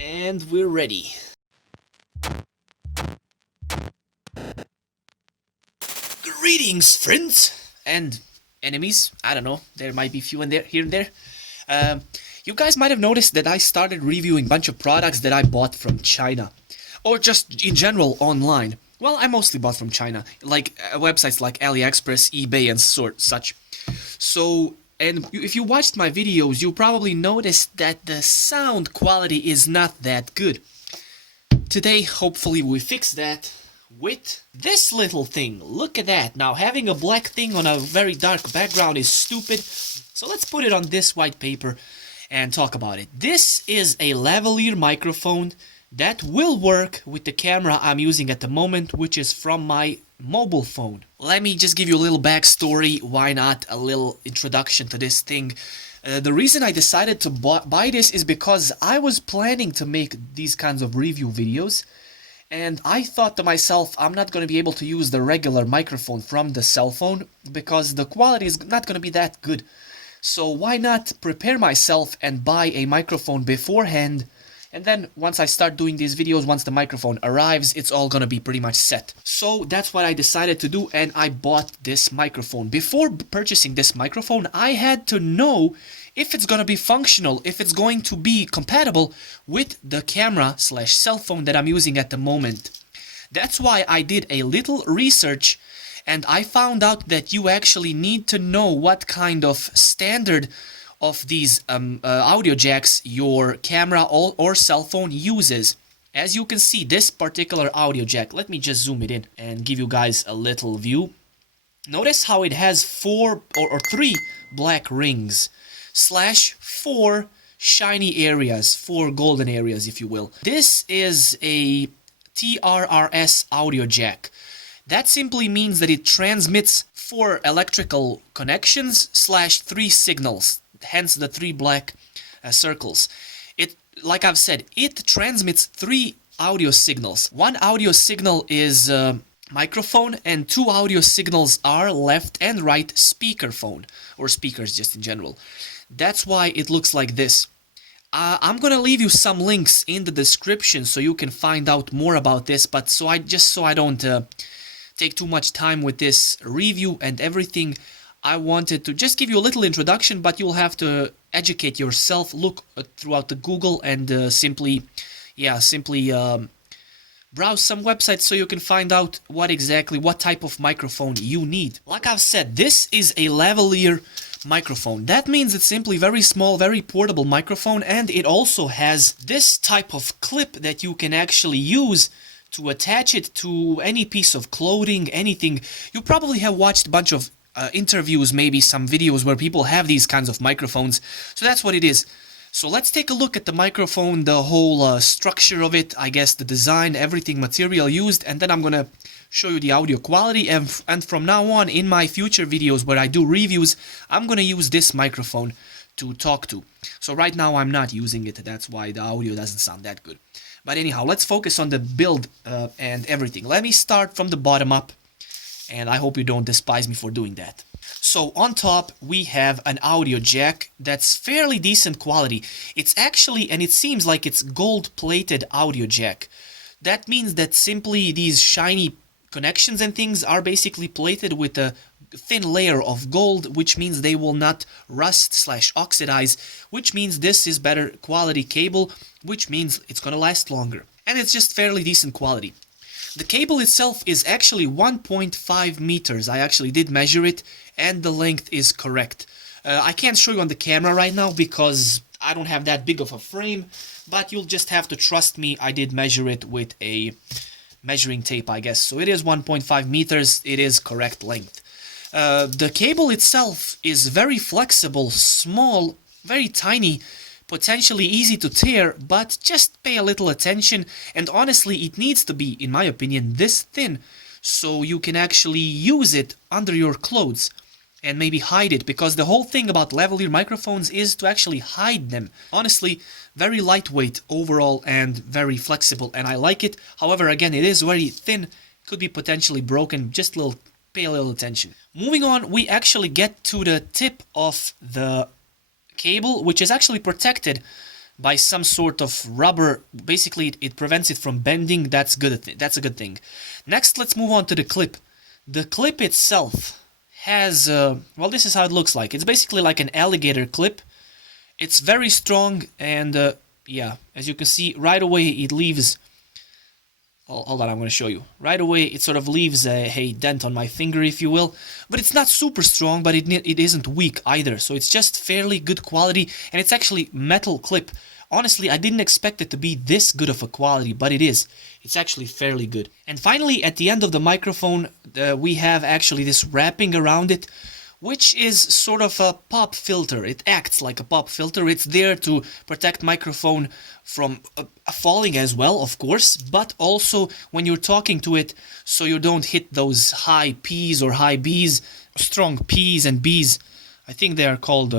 And we're ready. Greetings, friends and enemies. I don't know, there might be few in there, here and there. You guys might have noticed that I started reviewing a bunch of products that I bought from China. Or just in general online. Well, I mostly bought from China, like websites like AliExpress, eBay and such. So, and if you watched my videos, you probably noticed that the sound quality is not that good. Today, hopefully we fix that with this little thing. Look at that. Now, having a black thing on a very dark background is stupid. So let's put it on this white paper and talk about it. This is a lavalier microphone that will work with the camera I'm using at the moment, which is from my mobile phone. Let me just give you a little backstory, why not a little introduction to this thing. The reason I decided to buy this is because I was planning to make these kinds of review videos, and I thought to myself, I'm not going to be able to use the regular microphone from the cell phone because the quality is not going to be that good. So why not prepare myself and buy a microphone beforehand, and then once I start doing these videos, once the microphone arrives, it's all gonna be pretty much set. So that's what I decided to do, and I bought this microphone. Before purchasing this microphone, I had to know if it's gonna be functional, if it's going to be compatible with the camera / cell phone that I'm using at the moment. That's why I did a little research, and I found out that you actually need to know what kind of standard of these audio jacks your camera or cell phone uses. As you can see, this particular audio jack, let me just zoom it in and give you guys a little view. Notice how it has 4 or 3 black rings / 4 shiny areas, 4 golden areas if you will. This is a TRRS audio jack. That simply means that it transmits 4 electrical connections / 3 signals. Hence the 3 black circles. Like I've said, it transmits 3 audio signals. 1 audio signal is microphone, and 2 audio signals are left and right speakerphone, or speakers just in general. That's why it looks like this. I'm gonna leave you some links in the description so you can find out more about this, but so I don't take too much time with this review and everything, I wanted to just give you a little introduction, but you'll have to educate yourself, look throughout the Google and simply browse some websites so you can find out what type of microphone you need. Like I've said, this is a lavalier microphone. That means it's simply very small, very portable microphone, and it also has this type of clip that you can actually use to attach it to any piece of clothing, anything. You probably have watched a bunch of interviews, maybe some videos where people have these kinds of microphones. So that's what it is. So let's take a look at the microphone, the whole structure of it, I guess the design, everything, material used, and then I'm gonna show you the audio quality, and from now on in my future videos where I do reviews, I'm gonna use this microphone to talk to. So right now I'm not using it, that's why the audio doesn't sound that good. But anyhow, let's focus on the build and everything. Let me start from the bottom up, and I hope you don't despise me for doing that. So on top we have an audio jack that's fairly decent quality. It's actually, and it seems like it's gold-plated audio jack. That means that simply these shiny connections and things are basically plated with a thin layer of gold, which means they will not rust / oxidize, which means this is better quality cable, which means it's gonna last longer. And it's just fairly decent quality. The cable itself is actually 1.5 meters. I actually did measure it, and the length is correct. I can't show you on the camera right now because I don't have that big of a frame, but you'll just have to trust me. I did measure it with a measuring tape, I guess. So it is 1.5 meters. It is correct length. The cable itself is very flexible, small, very tiny, potentially easy to tear, but just pay a little attention, and honestly it needs to be, in my opinion, this thin so you can actually use it under your clothes and maybe hide it, because the whole thing about lavalier microphones is to actually hide them. Honestly, very lightweight overall and very flexible, and I like it. However, again, it is very thin, could be potentially broken, just pay a little attention. Moving on, we actually get to the tip of the cable, which is actually protected by some sort of rubber. Basically, it prevents it from bending. That's good. That's a good thing. Next, let's move on to the clip. The clip itself has, well, this is how it looks like. It's basically like an alligator clip. It's very strong, and yeah, as you can see, right away it leaves... Hold on, I'm going to show you. Right away, it sort of leaves a dent on my finger, if you will. But it's not super strong, but it isn't weak either. So it's just fairly good quality, and it's actually metal clip. Honestly, I didn't expect it to be this good of a quality, but it is. It's actually fairly good. And finally, at the end of the microphone, we have actually this wrapping around it, which is sort of a pop filter. It acts like a pop filter. It's there to protect microphone from falling as well, of course, but also when you're talking to it, so you don't hit those high P's or high B's, strong P's and B's. I think they are called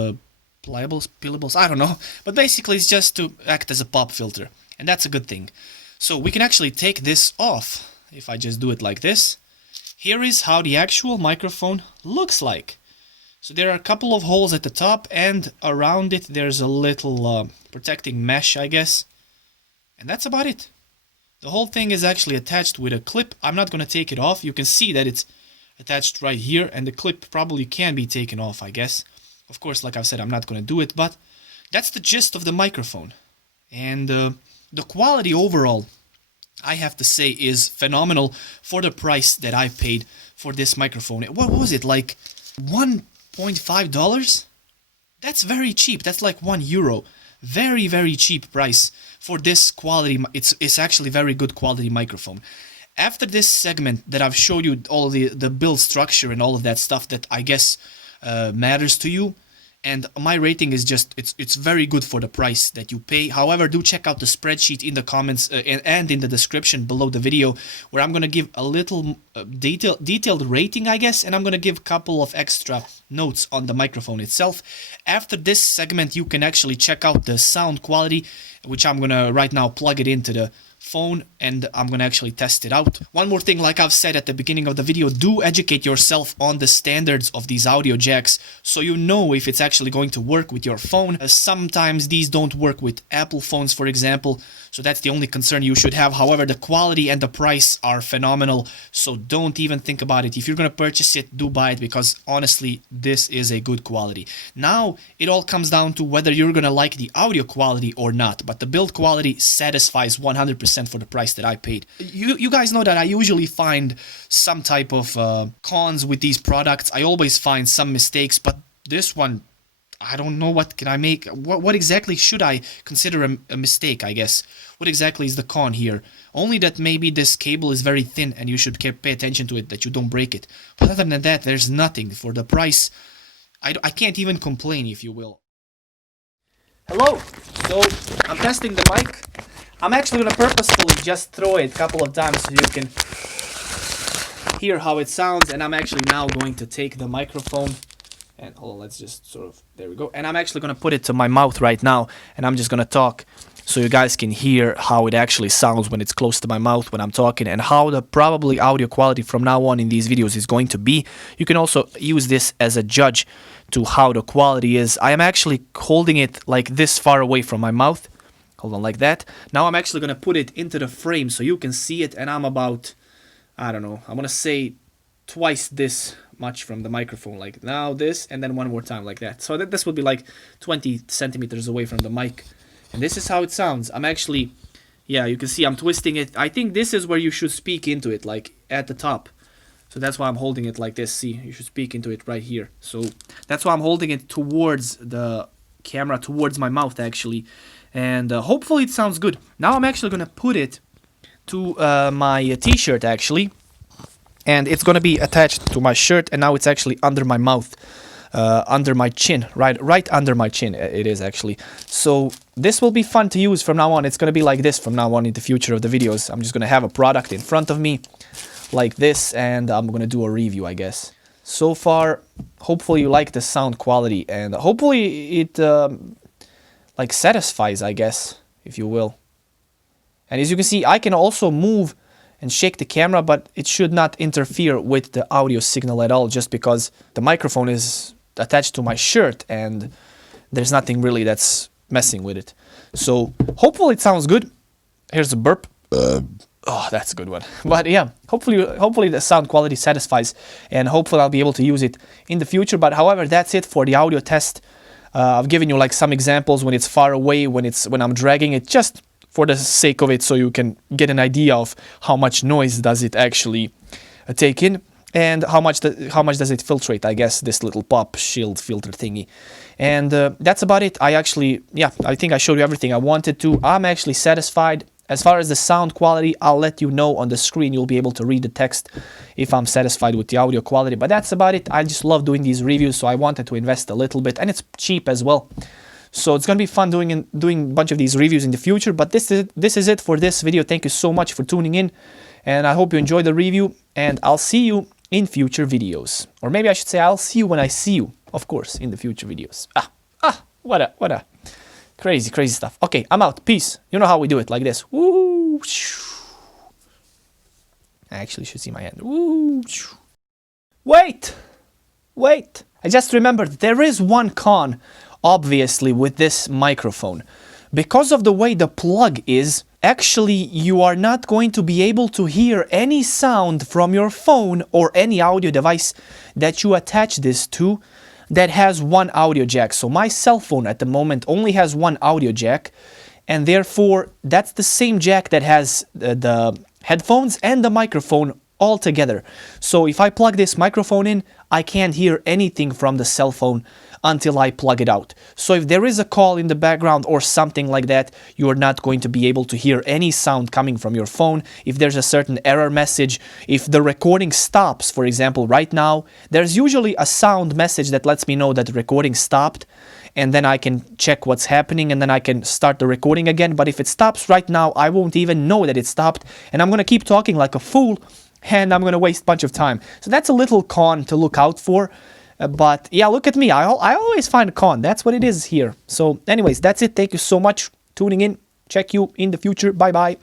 pillables, I don't know. But basically it's just to act as a pop filter, and that's a good thing. So we can actually take this off. If I just do it like this, here is how the actual microphone looks like. So there are a couple of holes at the top, and around it there's a little protecting mesh, I guess. And that's about it. The whole thing is actually attached with a clip. I'm not going to take it off. You can see that it's attached right here, and the clip probably can be taken off, I guess. Of course, like I've said, I'm not going to do it, but that's the gist of the microphone. And the quality overall, I have to say, is phenomenal for the price that I paid for this microphone. What was it, like $1.5? That's very cheap. That's like €1. Very, very cheap price for this quality. It's actually very good quality microphone. After this segment that I've showed you all the build structure and all of that stuff that I guess matters to you, and my rating is just, it's very good for the price that you pay. However, do check out the spreadsheet in the comments and in the description below the video, where I'm going to give a little detailed rating, I guess, and I'm going to give a couple of extra notes on the microphone itself. After this segment, you can actually check out the sound quality, which I'm going to right now plug it into the phone, and I'm gonna actually test it out. One more thing, like I've said at the beginning of the video, do educate yourself on the standards of these audio jacks, so you know if it's actually going to work with your phone. Sometimes these don't work with Apple phones, for example, so that's the only concern you should have. However, the quality and the price are phenomenal, so don't even think about it. If you're gonna purchase it, do buy it, because honestly, this is a good quality. Now, it all comes down to whether you're gonna like the audio quality or not, but the build quality satisfies 100% for the price that I paid. You guys know that I usually find some type of cons with these products. I always find some mistakes, but this one, I don't know what can I make. What exactly should I consider a mistake, I guess? What exactly is the con here? Only that maybe this cable is very thin and you should pay attention to it, that you don't break it. But other than that, there's nothing. For the price, I can't even complain, if you will. Hello! So, I'm testing the mic. I'm actually going to purposefully just throw it a couple of times so you can hear how it sounds. And I'm actually now going to take the microphone and hold on, let's just sort of, there we go. And I'm actually going to put it to my mouth right now, and I'm just going to talk so you guys can hear how it actually sounds when it's close to my mouth when I'm talking, and how the probably audio quality from now on in these videos is going to be. You can also use this as a judge to how the quality is. I am actually holding it like this far away from my mouth. Hold on, like that. Now I'm actually going to put it into the frame so you can see it, and I'm about, I don't know, I'm going to say twice this much from the microphone, like now this, and then one more time like that. So this would be like 20 centimeters away from the mic. And this is how it sounds. I'm actually, yeah, you can see I'm twisting it. I think this is where you should speak into it, like at the top. So that's why I'm holding it like this. See, you should speak into it right here. So that's why I'm holding it towards the camera, towards my mouth actually. And hopefully it sounds good. Now I'm actually going to put it to my t-shirt actually. And it's going to be attached to my shirt, and now it's actually under my mouth, under my chin, right under my chin it is actually. So this will be fun to use from now on. It's going to be like this from now on in the future of the videos. I'm just going to have a product in front of me like this, and I'm going to do a review, I guess. So far, hopefully you like the sound quality, and hopefully it like satisfies, I guess, if you will. And as you can see, I can also move and shake the camera, but it should not interfere with the audio signal at all, just because the microphone is attached to my shirt and there's nothing really that's messing with it. So hopefully it sounds good. Here's a burp. Oh, that's a good one. But yeah, hopefully the sound quality satisfies, and hopefully I'll be able to use it in the future. But however, that's it for the audio test. I've given you like some examples when it's far away, when I'm dragging it, just for the sake of it, so you can get an idea of how much noise does it actually take in, and how much does it filtrate, I guess, this little pop shield filter thingy. And that's about it. I think I showed you everything I wanted to. I'm actually satisfied. As far as the sound quality, I'll let you know on the screen. You'll be able to read the text if I'm satisfied with the audio quality. But that's about it. I just love doing these reviews, so I wanted to invest a little bit. And it's cheap as well. So it's going to be fun doing a bunch of these reviews in the future. But this is it for this video. Thank you so much for tuning in. And I hope you enjoyed the review. And I'll see you in future videos. Or maybe I should say I'll see you when I see you. Of course, in the future videos. What a... Crazy stuff. Okay, I'm out. Peace. You know how we do it, like this. Woo! I actually should see my hand. Woo! Wait! I just remembered there is one con, obviously, with this microphone. Because of the way the plug is, actually, you are not going to be able to hear any sound from your phone or any audio device that you attach this to that has one audio jack. So my cell phone at the moment only has one audio jack, and therefore that's the same jack that has the headphones and the microphone all together. So if I plug this microphone in, I can't hear anything from the cell phone until I plug it out. So if there is a call in the background or something like that, you are not going to be able to hear any sound coming from your phone. If there's a certain error message, if the recording stops, for example, right now, there's usually a sound message that lets me know that the recording stopped, and then I can check what's happening, and then I can start the recording again. But if it stops right now, I won't even know that it stopped, and I'm going to keep talking like a fool, and I'm going to waste a bunch of time. So that's a little con to look out for. But yeah, look at me. I always find a con. That's what it is here. So anyways, that's it. Thank you so much for tuning in. Check you in the future. Bye-bye.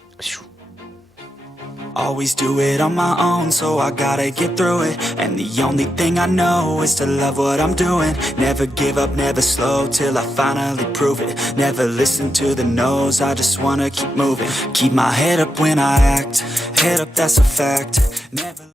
Always do it on my own, so I gotta get through it. And the only thing I know is to love what I'm doing. Never give up, never slow, till I finally prove it. Never listen to the no's, I just wanna keep moving. Keep my head up when I act, head up, that's a fact. Never